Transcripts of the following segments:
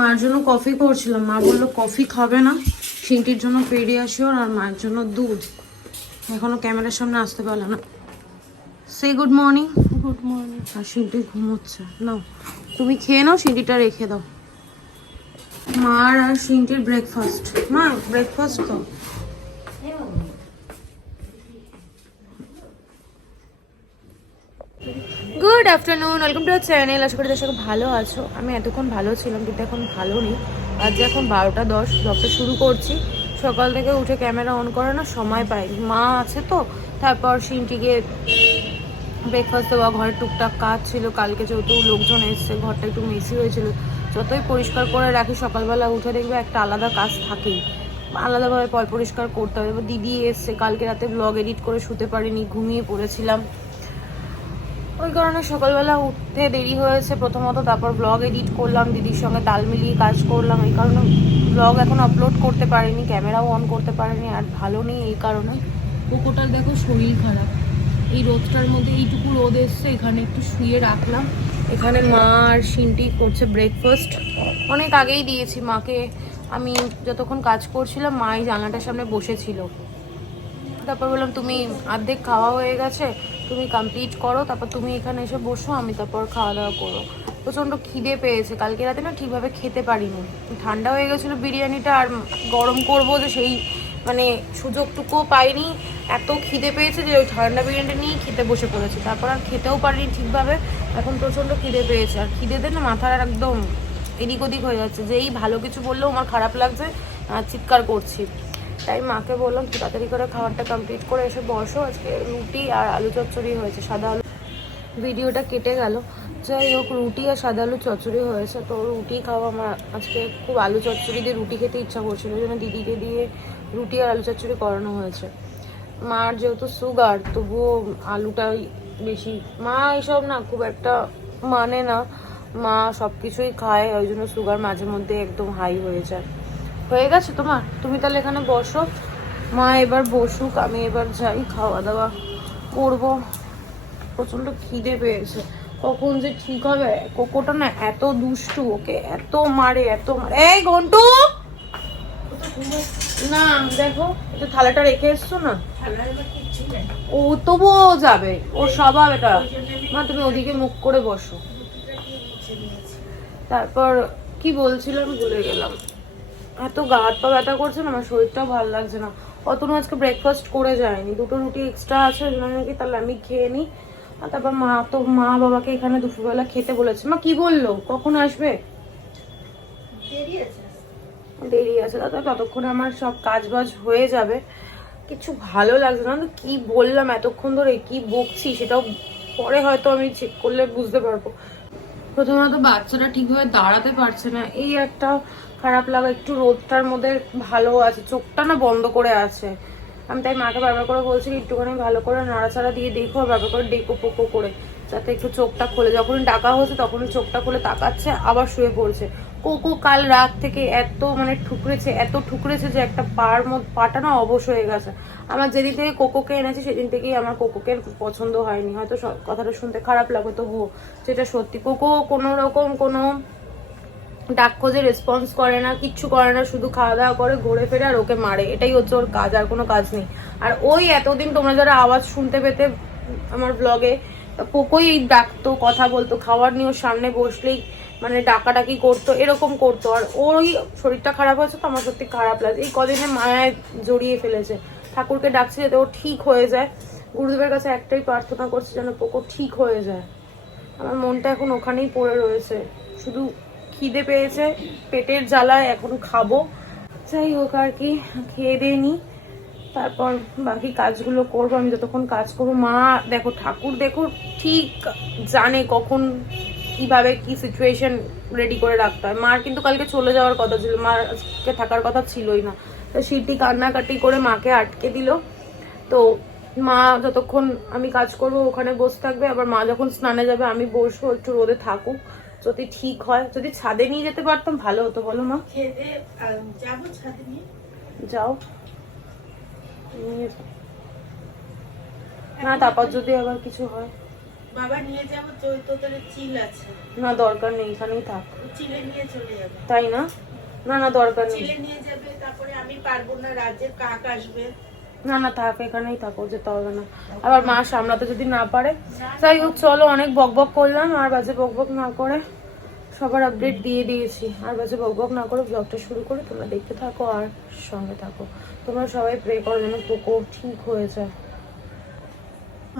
মার জন্য কফি করছিলাম, মা বললো কফি খাবে না, শিন্টির জন্য পেডিয়াশিওর আর মায়ের জন্য দুধ। এখনো ক্যামেরার সামনে আসতে পারলো না। সে গুড মর্নিং। Good morning. আর শিন্টি ঘুমোচ্ছে। নাও তুমি খেয়ে নাও, শিন্টিটা রেখে দাও। মার আর শিন্টির ব্রেকফাস্ট। মা ব্রেকফাস্ট তো good afternoon, welcome to our channel. আশা করি তোর সঙ্গে ভালো আছো। আমি এতক্ষণ ভালো ছিলাম কিন্তু এখন ভালো নেই। আজ এখন 12:10 ব্লগটা শুরু করছি। সকাল থেকে উঠে ক্যামেরা অন করে না সময় পাই, মা আছে তো। তারপর শিন্টিকে ব্রেকফাস্ট দেওয়া, ঘরের টুকটাক কাজ ছিল, কালকে যেহেতু লোকজন এসছে ঘরটা একটু মেসি হয়েছিল। যতই পরিষ্কার করে রাখি সকালবেলা উঠে দেখবে একটা আলাদা কাজ থাকেই, আলাদাভাবে পরিষ্কার করতে হবে। এবার দিদি এসছে, কালকে রাতে ব্লগ এডিট করে শুতে পারিনি, ঘুমিয়ে পড়েছিলাম, ওই কারণে সকালবেলা উঠতে দেরি হয়েছে প্রথমত। তারপর ব্লগ এডিট করলাম, দিদির সঙ্গে তাল মিলিয়ে কাজ করলাম, এই কারণে ব্লগ এখন আপলোড করতে পারিনি, ক্যামেরাও অন করতে পারিনি। আর ভালো নেই এই কারণে। কোকোটার দেখো শরীর খারাপ, এই রোদটার মধ্যে এইটুকু রোদ এসছে, এখানে একটু শুয়ে রাখলাম। এখানে মা আর শিন্টি করছে ব্রেকফাস্ট। অনেক আগেই দিয়েছি মাকে, আমি যতক্ষণ কাজ করছিলাম মা এই জানলাটার সামনে বসেছিল। তারপর বললাম তুমি অর্ধেক খাওয়া হয়ে গেছে, তুমি কমপ্লিট করো, তারপর তুমি এখানে এসে বসো, আমি তারপর খাওয়া দাওয়া করো। প্রচণ্ড খিদে পেয়েছে, কালকে রাতে না ঠিকভাবে খেতে পারিনি, ঠান্ডা হয়ে গেছিলো বিরিয়ানিটা, আর গরম করবো যে সেই মানে সুযোগটুকুও পাইনি। এত খিদে পেয়েছে যে ওই ঠান্ডা বিরিয়ানিটা নিয়েই খেতে বসে পড়েছে, তারপর আর খেতেও পারিনি ঠিকভাবে। এখন প্রচণ্ড খিদে পেয়েছে, আর খিদেতে না মাথার আর একদম এদিক ওদিক হয়ে যাচ্ছে, যেই ভালো কিছু বললেও আমার খারাপ লাগছে, চিৎকার করছি। তাই মাকে বললাম তাড়াতাড়ি করে খাবারটা কমপ্লিট করে এসে বসো। আজকে রুটি আর আলু চচ্চড়ি হয়েছে, সাদা আলু। ভিডিওটা কেটে গেল, যাই হোক রুটি আর সাদা আলু চচ্চড়ি হয়েছে। তো রুটি খাওয়া আমার আজকে খুব, আলু চচ্চড়ি দিয়ে রুটি খেতে ইচ্ছা করছিল, ওই জন্য দিদিকে দিয়ে রুটি আর আলু চচ্চড়ি করানো হয়েছে। মার যেহেতু সুগার, তবুও আলুটাই বেশি, মা এইসব না খুব একটা মানে না, মা সব কিছুই খায়, ওই জন্য সুগার মাঝে মধ্যে একদম হাই হয়ে যায়। হয়ে গেছে তোমার, তুমি তাহলে এখানে বসো, মা এবার বসুক, আমি এবার যাই খাওয়া দাওয়া করবো। প্রচন্ড খিদে পেয়েছে, কখন যে ঠিক হবে। কোকোটা না এত দুষ্টু, ওকে এত মারে এত মারে। এই ঘন্টু না, দেখো এটা থালাটা রেখে এসছো না, ও তবুও যাবে, ওর স্বভাব এটা। মা তুমি ওদিকে মুখ করে বসো। তারপর কি বলছিলাম ভুলে গেলাম। এত গা হাত পা ব্যথা করছে না, আমার শরীরটাও ভালো লাগছে না। অতনু আজকে ব্রেকফাস্ট করে যায়নি, দুটো রুটি এক্সট্রা আছে, ওই জন্য নাকি তাহলে আমি খেয়ে নিই। আর তারপর মা বাবাকে এখানে দুপুরবেলা খেতে বলেছে। মা কি বললো, কখন আসবে? দেরি আছে দাদা, ততক্ষণে আমার সব কাজ বাজ হয়ে যাবে। কিছু ভালো লাগছে না, কি বললাম এতক্ষণ ধরে, কি বকছি সেটাও পরে হয়তো আমি চেক করলে বুঝতে পারবো। প্রথমত বাচ্চাটা ঠিকভাবে দাঁড়াতে পারছে না, এই একটা খারাপ লাগা। একটু রোদটার মধ্যে ভালো আছে, চোখটা না বন্ধ করে আছে। আমি তাই মাকে বারবার করে বলছি একটুখানি ভালো করে নাড়াচাড়া দিয়ে দেখো, বারবার করে ডেকো পোকো করে, যাতে একটু চোখটা খোলে। যখনই ডাকা হচ্ছে তখনই চোখটা খুলে তাকাচ্ছে, আবার শুয়ে পড়ছে। কোকো কাল রাত থেকে এত মানে ঠুকরেছে যে একটা পাটা না অবশ হয়ে গেছে। আমার যেদিন থেকে কোকোকে এনেছি সেদিন থেকেই আমার কোকোকে পছন্দ হয়নি, হয়তো কথাটা শুনতে খারাপ লাগবে, তবুও যেটা সত্যি। কোকো কোনো রকম কোনো ডাক খোঁজে রেসপন্স করে না, কিচ্ছু করে না, শুধু খাওয়া দাওয়া করে ঘুরে ফেরে আর ওকে মারে, এটাই হচ্ছে ওর কাজ, আর কোনো কাজ নেই। আর ওই এতদিন তোমরা যারা আওয়াজ শুনতে পেতে আমার ব্লগে, পোকোই এই ডাকতো, কথা বলতো, খাবার নিয়ে ওর সামনে বসলেই মানে ডাকাডাকি করতো, এরকম করতো। আর ওই শরীরটা খারাপ হয়েছে তো আমার সত্যি খারাপ লাগছে, এই কদিনে মায়ায় জড়িয়ে ফেলেছে। ঠাকুরকে ডাকছে যাতে ও ঠিক হয়ে যায়, গুরুদেবের কাছে একটাই প্রার্থনা করছে যেন পোকো ঠিক হয়ে যায়। আমার মনটা এখন ওখানেই পড়ে রয়েছে, শুধু খিদে পেয়েছে, পেটের জ্বালায় এখন খাবো। যাই হোক আর কি, খেয়ে দিয়ে নি, তারপর বাকি কাজগুলো করবো। আমি যতক্ষণ কাজ করবো, মা দেখো ঠাকুর দেখো ঠিক জানে কখন কিভাবে কি সিচুয়েশন রেডি করে রাখতে হয়। মার কিন্তু কালকে চলে যাওয়ার কথা ছিল, মার আজকে থাকার কথা ছিলই না, তো সিটি কান্নাকাটি করে মাকে আটকে দিল। তো মা যতক্ষণ আমি কাজ করবো ওখানে বসে থাকবে, আবার মা যখন স্নানে যাবে আমি বসবো, একটু রোদে থাকুক, যদি ঠিক হয়। যদি ছাদে নিয়ে যেতে পারতাম ভালো হতো, বলো মা? যাও না, তারপর যদি আবার কিছু হয়। বাবা নিয়ে যাবো, তোদের চিল আছে। না দরকার নেই, এখানেই থাক। চিলে নিয়ে চলে যাবে। তাই না? না না দরকার নেই। চিলে নিয়ে যাবে, তারপরে আমি পারবো না, রাজ্যের কাক আসবে। না না থাক, এখানেই থাকো, যেতে হবে না। আবার মা সামলাতে যদি না পারে। যাই হোক চলো, অনেক বকবক করলাম, আর বাজে বকবক না করে সবার আপডেট দিয়ে দিয়েছি। আর বাজে বকবক না করে ব্লগটা শুরু করে তোমরা দেখতে থাকো আর সঙ্গে থাকো। তোমরা সবাই প্রে করো যেন পোকো ঠিক হয়ে যায়।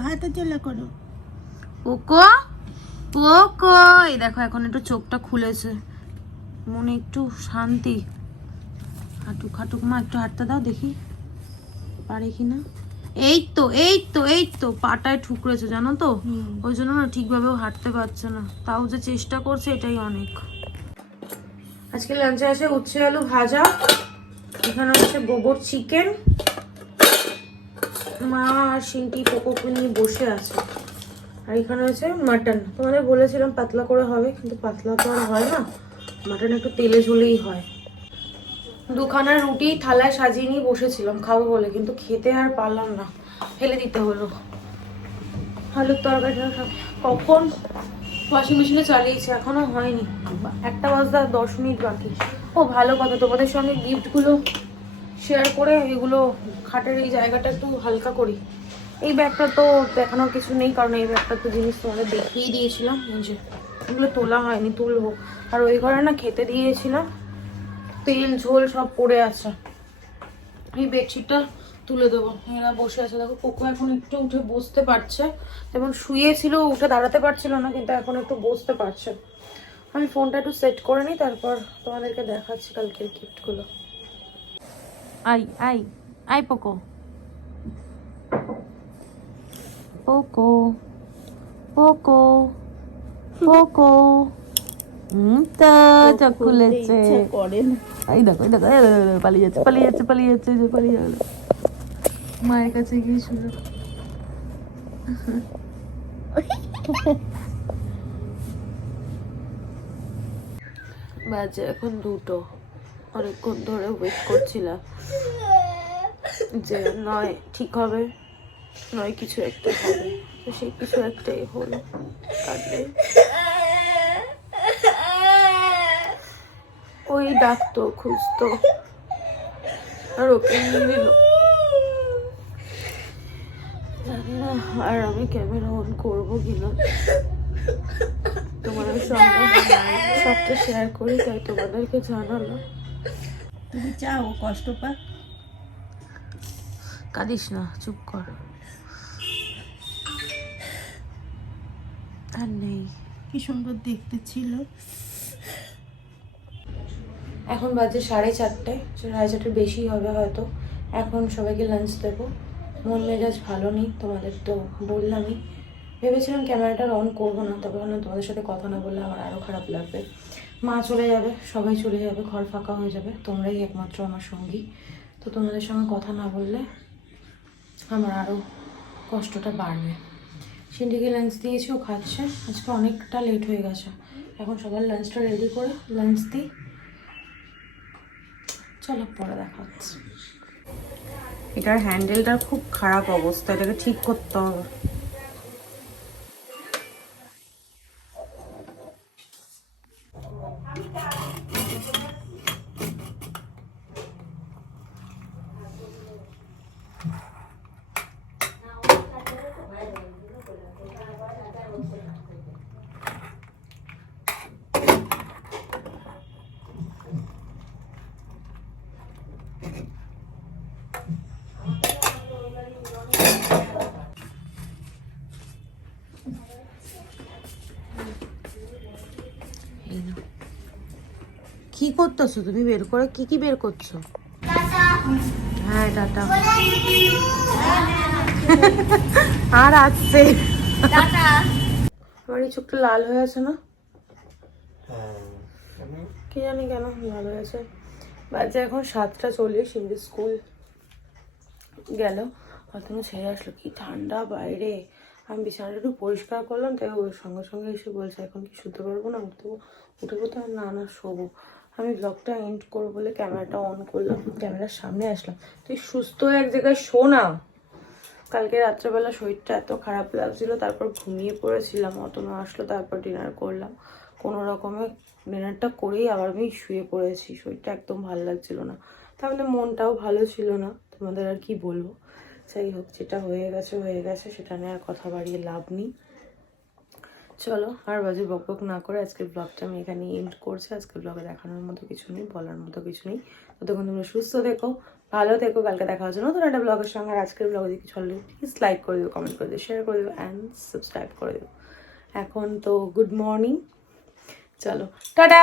হাতে চলে করো। পোকো পোকো, এই দেখো এখন একটু চোখটা খুলেছে, মনে একটু শান্তি। হাঁটুক হাঁটুক মা, একটু হাঁটতে দাও দেখি পারে কিনা। এই তো এই তো এই তো পাটায় ঠুকরেছে জানো তো, ওই জন্য না ঠিকভাবেও হাঁটতে পারছে না, তাও যে চেষ্টা করছে এটাই অনেক। আজকে লাঞ্চে আসে উচ্ছে আলু ভাজা, এখানে হচ্ছে গোবর চিকেন, মা আর সিংটি পোকোকে নিয়ে বসে আছে। আর এখানে হচ্ছে মাটন, তোমাদের বলেছিলাম পাতলা করে হবে, কিন্তু পাতলা তো আর হয় না, মাটন একটু তেলে ঝোলেই হয়। দুখানা রুটি থালায় সাজিয়ে নিয়ে বসেছিলাম খাবো বলে, কিন্তু খেতে আর পারলাম না, ফেলে দিতে হলো। আলুর তরকারিটা কখন ওয়াশিং মেশিনে চালিয়েছি, এখনো হয়নি, 1টা বাজতে 10 মিনিট বাকি। ও ভালো কথা, তোমাদের সঙ্গে গিফটগুলো শেয়ার করে এগুলো খাটের এই জায়গাটা একটু হালকা করি। এই ব্যাগটা তো দেখানোর কিছু নেই, কারণ এই ব্যাগটা তো জিনিস তোমাদের দেখিয়ে দিয়েছিলাম, যে এগুলো তোলা হয়নি, তুলবো। আর ওই ঘরে না খেতে দিয়েছিলাম, তেল ঝোল সব পড়ে আছে। এই বেডশিটটা তুলে দেবো। এরা বসে আছে দেখো, কোকো এখন একটু উঠে বসতে পারছে, যেমন শুয়েছিল উঠে দাঁড়াতে পারছিল না, কিন্তু এখন একটু বসতে পারছে। আমি ফোনটা একটু সেট করে নিই, তারপর তোমাদেরকে দেখাচ্ছি কালকের গিফটগুলো। আই আই আই পোকো পোকো পোকো পোকো, তা চোখ খুলেছে। করে না। এই দেখো এই দেখো, পালিয়ে যাচ্ছে পালিয়ে যাচ্ছে পালিয়ে যাচ্ছে, যে পালিয়ে গেল মায়ের কাছে গিয়ে শুনো। বাজে এখন 2টো, অনেকক্ষণ ধরে ওয়েট করছিলাম যে নয় ঠিক হবে নয় কিছু একটা হবে, তো সেই কিছু একটাই হলো। কাঁদলে ওই ডাকতো খুঁজতো, আর ওকে নিয়ে নিল। জানি না আর আমি ক্যামেরা অন করবো কিনা, তোমাদের সঙ্গে সবটা শেয়ার করি তাই তোমাদেরকে জানালো। তুমি চাও ও কষ্ট পাক? কাঁদিস না, চুপ কর। আর নেই। কি সুন্দর দেখতে ছিল। এখন বাজে 4:30, 4:30 বেশি হবে হয়তো। এখন সবাইকে লাঞ্চ দেবো। মন মেজাজ ভালো নেই, তোমাদের তো বললামই। ভেবেছিলাম ক্যামেরাটা অন করবো না, তবে ভাবলাম তোমাদের সাথে কথা না বললে আমার আরও খারাপ লাগবে। মা চলে যাবে, সবাই চলে যাবে, ঘর ফাঁকা হয়ে যাবে, তোমরাই একমাত্র আমার সঙ্গী। তো তোমাদের সঙ্গে কথা না বললে আমার আরও কষ্টটা বাড়বে। সিন্ডিকে লাঞ্চ দিয়েছি, ও খাচ্ছে। আজকে অনেকটা লেট হয়ে গেছে, এখন সবার লাঞ্চটা রেডি করে লাঞ্চ দিই। চলো পরে দেখা হচ্ছে। এটার হ্যান্ডেলটার খুব খারাপ অবস্থা, এটাকে ঠিক করতে হবে। কি করতেছো তুমি? বের করে কি কি বের করছো? হ্যাঁ টাটা। আর আসছে আমার এই চোখটা লাল হয়ে আছে না, কি জানি কেন লাল হয়ে আছে। বাজে এখন 7:40, সিন্ধু স্কুল গেল, হয়তো ছেড়ে আসলো। কি ঠান্ডা বাইরে। আমি বিছানাটা একটু পরিষ্কার করলাম, তাই ওর সঙ্গে সঙ্গে এসে বলছে এখন কি শুতে পারবো না, উঠে কোথাও না না শোবো। আমি ব্লগটা এন্ড করবো বলে ক্যামেরাটা অন করলাম, ক্যামেরার সামনে আসলাম। তুই সুস্থ এক জায়গায় শো না, কালকে রাত্রেবেলা শরীরটা এত খারাপ লাগছিল, তারপর ঘুমিয়ে পড়েছিলাম। অতনু আসলো, তারপর ডিনার করলাম। কোনো রকমে ডিনারটা করেই আবার আমি শুয়ে পড়েছি। শরীরটা একদম ভালো লাগছিল না, তাহলে মনটাও ভালো ছিল না। তোমাদের আর কি বলবো, যাই হোক, যেটা হয়ে গেছে, সেটা নিয়ে আর কথা বাড়িয়ে লাভ নেই। চলো আর বাজে বকবক না করে আজকের ব্লগটা আমি এখানে এন্ড করছি। আজকের ব্লগে দেখানোর মতো কিছু নেই, বলার মতো কিছু নেই। ততক্ষণ তোমরা সুস্থ থেকো, ভালো থেকো। কালকে দেখা হচ্ছে নতুন একটা ব্লগের সঙ্গে। আর আজকের ব্লগে যদি কিছু হলে প্লিজ লাইক করে দেবো, কমেন্ট করে দেবো, শেয়ার করে দেবো অ্যান্ড সাবস্ক্রাইব করে দেবো। এখন তো গুড মর্নিং, চলো টাটা।